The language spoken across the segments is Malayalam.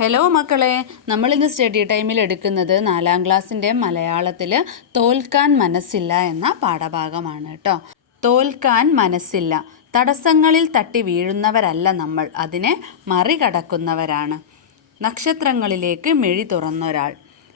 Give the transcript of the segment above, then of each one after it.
ഹലോ മക്കളെ. നമ്മളിന്ന് സ്റ്റഡി ടൈമിൽ എടുക്കുന്നത് നാലാം ക്ലാസ്സിന്റെ മലയാളത്തിൽ തോൽക്കാൻ മനസ്സില്ല എന്ന പാഠഭാഗമാണ് കേട്ടോ തോൽക്കാൻ മനസ്സില്ല. തടസ്സങ്ങളിൽ തട്ടി വീഴുന്നവരല്ല നമ്മൾ. അതിനെ മറികടക്കുന്നവരാണ്. നക്ഷത്രങ്ങളിലേക്ക് മെഴി തുറന്നൊരാൾ.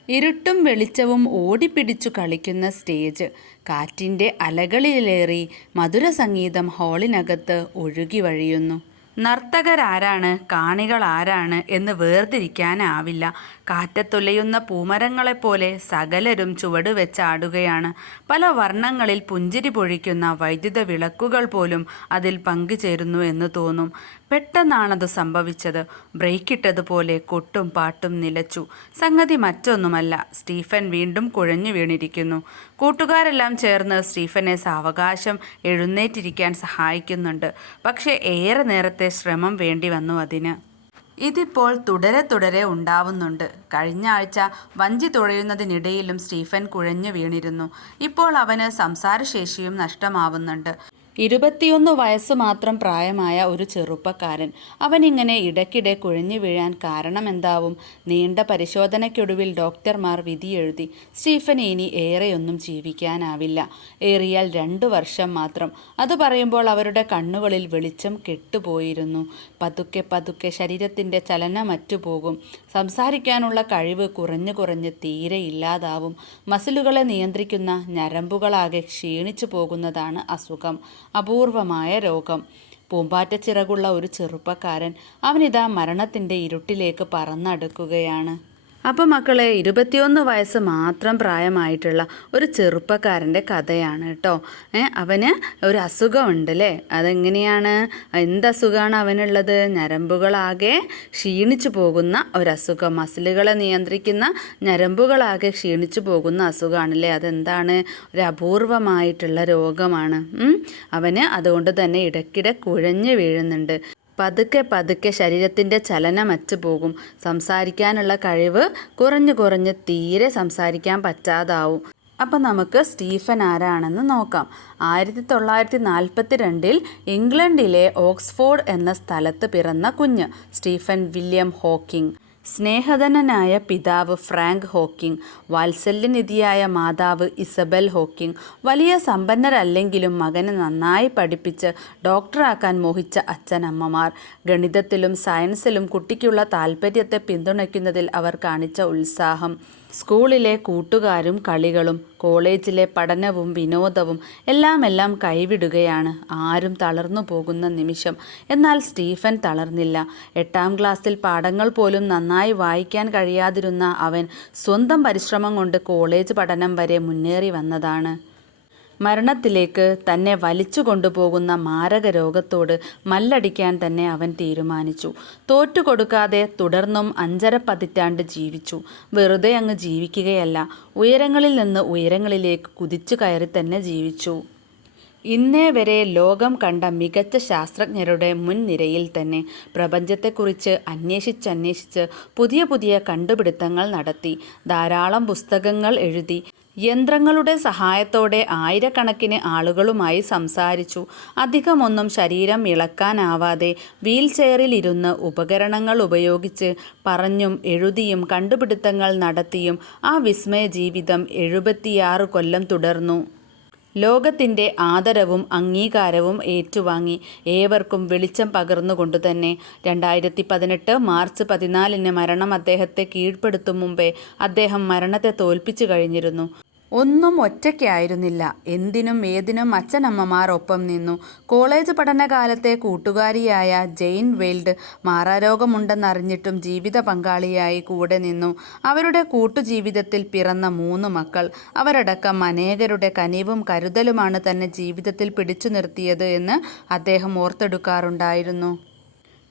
ഇരുട്ടും വെളിച്ചവും ഓടിപ്പിടിച്ചു കളിക്കുന്ന സ്റ്റേജ് കാറ്റിന്റെ അലകളിലേറി മധുര സംഗീതം ഹാളിനകത്ത് ഒഴുകി വഴിയുന്നു. നർത്തകരാരാണ് കാണികൾ ആരാണ് എന്ന് വേർതിരിക്കാനാവില്ല. കാറ്റത്തുലയുന്ന പൂമരങ്ങളെപ്പോലെ സകലരും ചുവടുവെച്ചാടുകയാണ്. പല വർണങ്ങളിൽ പുഞ്ചിരി പൊഴിക്കുന്ന വൈദ്യുത വിളക്കുകൾ പോലും അതിൽ പങ്കുചേരുന്നു എന്ന് തോന്നും. പെട്ടെന്നാണത് സംഭവിച്ചത്. ബ്രേക്കിട്ടതുപോലെ കൊട്ടും പാട്ടും നിലച്ചു. സംഗതി മറ്റൊന്നുമല്ല. സ്റ്റീഫൻ വീണ്ടും കുഴഞ്ഞു വീണിരിക്കുന്നു. കൂട്ടുകാരെല്ലാം ചേർന്ന് സ്റ്റീഫനെ സാവകാശം എഴുന്നേറ്റിരിക്കാൻ സഹായിക്കുന്നുണ്ട്. പക്ഷേ ഏറെ നേരത്തെ ശ്രമം വേണ്ടി വന്നു അതിന്. ഇതിപ്പോൾ തുടരെ തുടരെ ഉണ്ടാവുന്നുണ്ട്. കഴിഞ്ഞ ആഴ്ച വഞ്ചി തുഴയുന്നതിനിടയിലും സ്റ്റീഫൻ കുഴഞ്ഞു വീണിരുന്നു. ഇപ്പോൾ അവന് സംസാരശേഷിയും നഷ്ടമാവുന്നുണ്ട്. ഇരുപത്തിയൊന്ന് വയസ്സ് മാത്രം പ്രായമായ ഒരു ചെറുപ്പക്കാരൻ. അവനിങ്ങനെ ഇടയ്ക്കിടെ കുഴഞ്ഞു വീഴാൻ കാരണമെന്താവും നീണ്ട പരിശോധനയ്ക്കൊടുവിൽ ഡോക്ടർമാർ വിധിയെഴുതി സ്റ്റീഫൻ ഇനി ഏറെയൊന്നും ജീവിക്കാനാവില്ല. ഏറിയാൽ രണ്ടു വർഷം മാത്രം. അത് പറയുമ്പോൾ അവരുടെ കണ്ണുകളിൽ വെളിച്ചം കെട്ടുപോയിരുന്നു. പതുക്കെ പതുക്കെ ശരീരത്തിന്റെ ചലനമറ്റുപോകും സംസാരിക്കാനുള്ള കഴിവ് കുറഞ്ഞു കുറഞ്ഞ് തീരെ ഇല്ലാതാവും. മസിലുകളെ നിയന്ത്രിക്കുന്ന ഞരമ്പുകളാകെ ക്ഷീണിച്ചു പോകുന്നതാണ് അസുഖം. അപൂർവമായ രോഗം. പൂമ്പാറ്റ ചിറകുള്ള ഒരു ചെറുപ്പക്കാരൻ അവനിതാ മരണത്തിന്റെ ഇരുട്ടിലേക്ക് പറന്നടുക്കുകയാണ്. അപ്പോൾ മക്കളെ ഇരുപത്തിയൊന്ന് വയസ്സ് മാത്രം പ്രായമായിട്ടുള്ള ഒരു ചെറുപ്പക്കാരന്റെ കഥയാണ് കേട്ടോ അവന് ഒരു അസുഖമുണ്ട് അല്ലേ അതെങ്ങനെയാണ്? എന്ത് അസുഖമാണ് അവനുള്ളത്? ഞരമ്പുകളാകെ ക്ഷീണിച്ചു പോകുന്ന ഒരസുഖം മസിലുകളെ നിയന്ത്രിക്കുന്ന ഞരമ്പുകളാകെ ക്ഷീണിച്ചു പോകുന്ന അസുഖമാണല്ലേ അതെന്താണ്? ഒരു അപൂർവമായിട്ടുള്ള രോഗമാണ്. അവന് അതുകൊണ്ട് തന്നെ ഇടയ്ക്കിടെ കുഴഞ്ഞു വീഴുന്നുണ്ട്. പതുക്കെ പതുക്കെ ശരീരത്തിന്റെ ചലനമറ്റ് പോകും. സംസാരിക്കാനുള്ള കഴിവ് കുറഞ്ഞു കുറഞ്ഞ് തീരെ സംസാരിക്കാൻ പറ്റാതാവും. അപ്പം നമുക്ക് സ്റ്റീഫൻ ആരാണെന്ന് നോക്കാം. ആയിരത്തി തൊള്ളായിരത്തി നാൽപ്പത്തി രണ്ടിൽ ഇംഗ്ലണ്ടിലെ ഓക്സ്ഫോർഡ് എന്ന സ്ഥലത്ത് പിറന്ന കുഞ്ഞ് സ്റ്റീഫൻ വില്യം ഹോക്കിംഗ്. സ്നേഹധനനായ പിതാവ് ഫ്രാങ്ക് ഹോക്കിംഗ് വാത്സല്യനിധിയായ മാതാവ് ഇസബൽ ഹോക്കിംഗ് വലിയ സമ്പന്നരല്ലെങ്കിലും മകനെ നന്നായി പഠിപ്പിച്ച് ഡോക്ടറാക്കാൻ മോഹിച്ച അച്ഛനമ്മമാർ. ഗണിതത്തിലും സയൻസിലും കുട്ടിക്കുള്ള താല്പര്യത്തെ പിന്തുണയ്ക്കുന്നതിൽ അവർ കാണിച്ച ഉത്സാഹം. സ്കൂളിലെ കൂട്ടുകാരും കളികളും കോളേജിലെ പഠനവും വിനോദവും എല്ലാം എല്ലാം കൈവിടുകയാണ്. ആരും തളർന്നു പോകുന്ന നിമിഷം. എന്നാൽ സ്റ്റീഫൻ തളർന്നില്ല. എട്ടാം ക്ലാസ്സിൽ പാഠങ്ങൾ പോലും നന്നായി വായിക്കാൻ കഴിയാതിരുന്ന അവൻ സ്വന്തം പരിശ്രമം കൊണ്ട് കോളേജ് പഠനം വരെ മുന്നേറി വന്നതാണ്. മരണത്തിലേക്ക് തന്നെ വലിച്ചു കൊണ്ടുപോകുന്ന മാരക രോഗത്തോട് മല്ലടിക്കാൻ തന്നെ അവൻ തീരുമാനിച്ചു. തോറ്റുകൊടുക്കാതെ തുടർന്നും അഞ്ചര പതിറ്റാണ്ട് ജീവിച്ചു. വെറുതെ അങ്ങ് ജീവിക്കുകയല്ല ഉയരങ്ങളിൽ നിന്ന് ഉയരങ്ങളിലേക്ക് കുതിച്ചു കയറി തന്നെ ജീവിച്ചു. ഇന്നേ വരെ ലോകം കണ്ട മികച്ച ശാസ്ത്രജ്ഞരുടെ മുൻനിരയിൽ തന്നെ പ്രപഞ്ചത്തെക്കുറിച്ച് അന്വേഷിച്ചന്വേഷിച്ച് പുതിയ പുതിയ കണ്ടുപിടുത്തങ്ങൾ നടത്തി. ധാരാളം പുസ്തകങ്ങൾ എഴുതി യന്ത്രങ്ങളുടെ സഹായത്തോടെ ആയിരക്കണക്കിന് ആളുകളുമായി സംസാരിച്ചു. അധികമൊന്നും ശരീരം ഇളക്കാനാവാതെ വീൽ ചെയറിലിരുന്ന് ഉപകരണങ്ങൾ ഉപയോഗിച്ച് പറഞ്ഞും എഴുതിയും കണ്ടുപിടുത്തങ്ങൾ നടത്തിയും ആ വിസ്മയ ജീവിതം എഴുപത്തിയാറ് കൊല്ലം തുടർന്നു. ലോകത്തിന്റെ ആദരവും അംഗീകാരവും ഏറ്റുവാങ്ങി. ഏവർക്കും വെളിച്ചം പകർന്നുകൊണ്ടു തന്നെ രണ്ടായിരത്തി പതിനെട്ട് മാർച്ച് പതിനാലിന് മരണം അദ്ദേഹത്തെ കീഴ്പ്പെടുത്തും മുമ്പേ അദ്ദേഹം മരണത്തെ തോൽപ്പിച്ചു കഴിഞ്ഞിരുന്നു. ഒന്നും ഒറ്റയ്ക്കായിരുന്നില്ല. എന്തിനും ഏതിനും അച്ഛനമ്മമാർ ഒപ്പം നിന്നു. കോളേജ് പഠനകാലത്തെ കൂട്ടുകാരിയായ ജെയിൻ വെൽഡ് മാറാരോഗമുണ്ടെന്നറിഞ്ഞിട്ടും ജീവിത പങ്കാളിയായി കൂടെ നിന്നു. അവരുടെ കൂട്ടുജീവിതത്തിൽ പിറന്ന മൂന്ന് മക്കൾ. അവരടക്കം അനേകരുടെ കനിവും കരുതലുമാണ് തന്നെ ജീവിതത്തിൽ പിടിച്ചു നിർത്തിയത് എന്ന് അദ്ദേഹം ഓർത്തെടുക്കാറുണ്ടായിരുന്നു.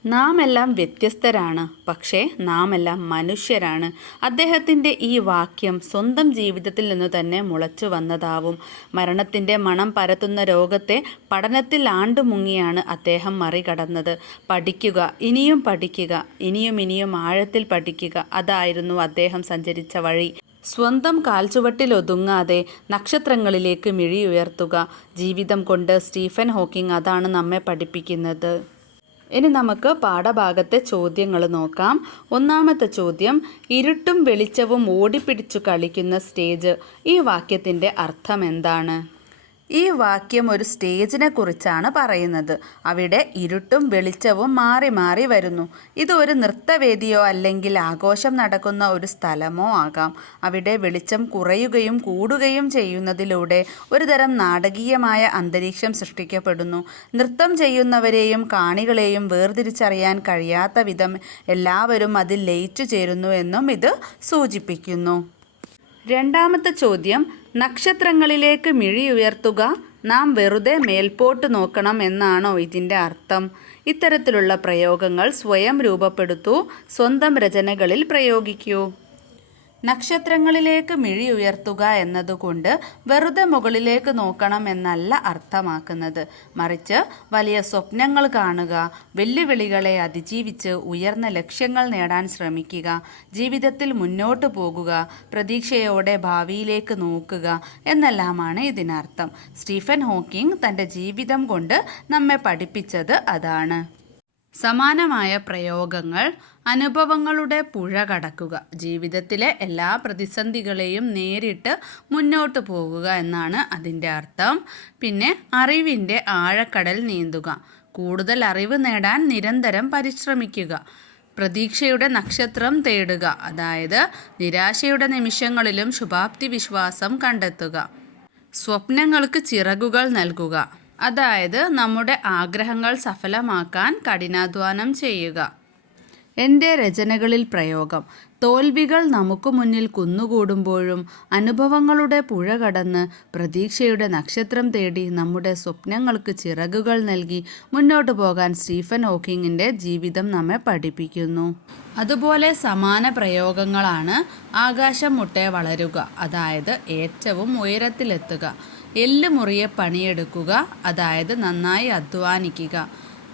നാം എല്ലാം വ്യത്യസ്തരാണ് പക്ഷേ നാം എല്ലാം മനുഷ്യരാണ്. അദ്ദേഹത്തിന്റെ ഈ വാക്യം സ്വന്തം ജീവിതത്തിൽ നിന്ന് തന്നെ മുളച്ചു വന്നതാവും. മരണത്തിന്റെ മണം പരത്തുന്ന രോഗത്തെ പഠനത്തിൽ ആണ്ടുമുങ്ങിയാണ് അദ്ദേഹം മറികടന്നത്. പഠിക്കുക ഇനിയും പഠിക്കുക ഇനിയും ഇനിയും ആഴത്തിൽ പഠിക്കുക അതായിരുന്നു അദ്ദേഹം സഞ്ചരിച്ച വഴി. സ്വന്തം കാൽച്ചുവട്ടിലൊതുങ്ങാതെ നക്ഷത്രങ്ങളിലേക്ക് മിഴിയുയർത്തുക. ജീവിതം കൊണ്ട് സ്റ്റീഫൻ ഹോക്കിംഗ് അതാണ് നമ്മെ പഠിപ്പിക്കുന്നത്. ഇനി നമുക്ക് പാഠഭാഗത്തെ ചോദ്യങ്ങൾ നോക്കാം. ഒന്നാമത്തെ ചോദ്യം ഇരുട്ടും വെളിച്ചവും ഓടിപ്പിടിച്ചു കളിക്കുന്ന സ്റ്റേജ്. ഈ വാക്യത്തിന്റെ അർത്ഥം എന്താണ്? ഈ വാക്യം ഒരു സ്റ്റേജിനെ കുറിച്ചാണ് പറയുന്നത്. അവിടെ ഇരുട്ടും വെളിച്ചവും മാറി മാറി വരുന്നു. ഇത് ഒരു നൃത്തവേദിയോ അല്ലെങ്കിൽ ആഘോഷം നടക്കുന്ന ഒരു സ്ഥലമോ ആകാം. അവിടെ വെളിച്ചം കുറയുകയും കൂടുകയും ചെയ്യുന്നതിലൂടെ ഒരുതരം നാടകീയമായ അന്തരീക്ഷം സൃഷ്ടിക്കപ്പെടുന്നു. നൃത്തം ചെയ്യുന്നവരെയും കാണികളെയും വേർതിരിച്ചറിയാൻ കഴിയാത്ത വിധം എല്ലാവരും അതിൽ ലയിച്ചു ചേരുന്നു എന്നും ഇത് സൂചിപ്പിക്കുന്നു. രണ്ടാമത്തെ ചോദ്യം നക്ഷത്രങ്ങളിലേക്ക് മിഴി ഉയർത്തുക നാം വെറുതെ മേൽപോട്ട് നോക്കണം എന്നാണോ ഇതിന്റെ അർത്ഥം. ഇത്തരത്തിലുള്ള പ്രയോഗങ്ങൾ സ്വയം രൂപപ്പെടുത്തൂ സ്വന്തം രചനകളിൽ പ്രയോഗിക്കൂ. നക്ഷത്രങ്ങളിലേക്ക് മിഴി ഉയർത്തുക എന്നതുകൊണ്ട് വെറുതെ മുകളിലേക്ക് നോക്കണം എന്നല്ല അർത്ഥമാക്കുന്നത്. മറിച്ച് വലിയ സ്വപ്നങ്ങൾ കാണുക വെല്ലുവിളികളെ അതിജീവിച്ച് ഉയർന്ന ലക്ഷ്യങ്ങൾ നേടാൻ ശ്രമിക്കുക ജീവിതത്തിൽ മുന്നോട്ട് പോകുക പ്രതീക്ഷയോടെ ഭാവിയിലേക്ക് നോക്കുക എന്നെല്ലാമാണ് ഇതിനർത്ഥം. സ്റ്റീഫൻ ഹോക്കിംഗ് തന്റെ ജീവിതം കൊണ്ട് നമ്മെ പഠിപ്പിച്ചത് അതാണ്. സമാനമായ പ്രയോഗങ്ങൾ അനുഭവങ്ങളുടെ പുഴ കടക്കുക. ജീവിതത്തിലെ എല്ലാ പ്രതിസന്ധികളെയും നേരിട്ട് മുന്നോട്ട് പോകുക എന്നാണ് അതിന്റെ അർത്ഥം. പിന്നെ അറിവിന്റെ ആഴക്കടൽ നീന്തുക. കൂടുതൽ അറിവ് നേടാൻ നിരന്തരം പരിശ്രമിക്കുക. പ്രതീക്ഷയുടെ നക്ഷത്രം തേടുക. അതായത് നിരാശയുടെ നിമിഷങ്ങളിലും ശുഭാപ്തി വിശ്വാസം കണ്ടെത്തുക. സ്വപ്നങ്ങൾക്ക് ചിറകുകൾ നൽകുക. അതായത് നമ്മുടെ ആഗ്രഹങ്ങൾ സഫലമാക്കാൻ കഠിനാധ്വാനം ചെയ്യുക. എന്റെ രചനകളിൽ പ്രയോഗം. തോൽവികൾ നമുക്ക് മുന്നിൽ കുന്നുകൂടുമ്പോഴും അനുഭവങ്ങളുടെ പുഴ കടന്ന് പ്രതീക്ഷയുടെ നക്ഷത്രം തേടി നമ്മുടെ സ്വപ്നങ്ങൾക്ക് ചിറകുകൾ നൽകി മുന്നോട്ട് പോകാൻ സ്റ്റീഫൻ ഹോക്കിങ്ങിന്റെ ജീവിതം നമ്മെ പഠിപ്പിക്കുന്നു. അതുപോലെ സമാന പ്രയോഗങ്ങളാണ് ആകാശം മുട്ടെ വളരുക. അതായത് ഏറ്റവും ഉയരത്തിലെത്തുക. എല്ല് മുറിയെ പണിയെടുക്കുക അതായത് നന്നായി അധ്വാനിക്കുക.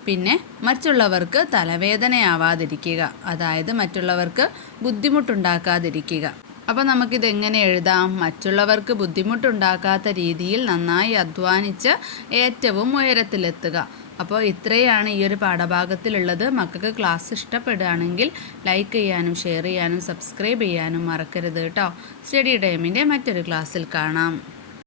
പിന്നെ മറ്റുള്ളവർക്ക് തലവേദനയാവാതിരിക്കുക അതായത് മറ്റുള്ളവർക്ക് ബുദ്ധിമുട്ടുണ്ടാക്കാതിരിക്കുക. അപ്പോൾ നമുക്കിത് എങ്ങനെ എഴുതാം? മറ്റുള്ളവർക്ക് ബുദ്ധിമുട്ടുണ്ടാക്കാത്ത രീതിയിൽ നന്നായി അധ്വാനിച്ച് ഏറ്റവും ഉയരത്തിലെത്തുക. അപ്പോൾ ഇത്രയാണ് ഈ ഒരു പാഠഭാഗത്തിലുള്ളത്. മക്കൾക്ക് ക്ലാസ് ഇഷ്ടപ്പെടുകയാണെങ്കിൽ ലൈക്ക് ചെയ്യാനും ഷെയർ ചെയ്യാനും സബ്സ്ക്രൈബ് ചെയ്യാനും മറക്കരുത് കേട്ടോ. സ്റ്റഡി ടൈമിന്റെ മറ്റൊരു ക്ലാസ്സിൽ കാണാം.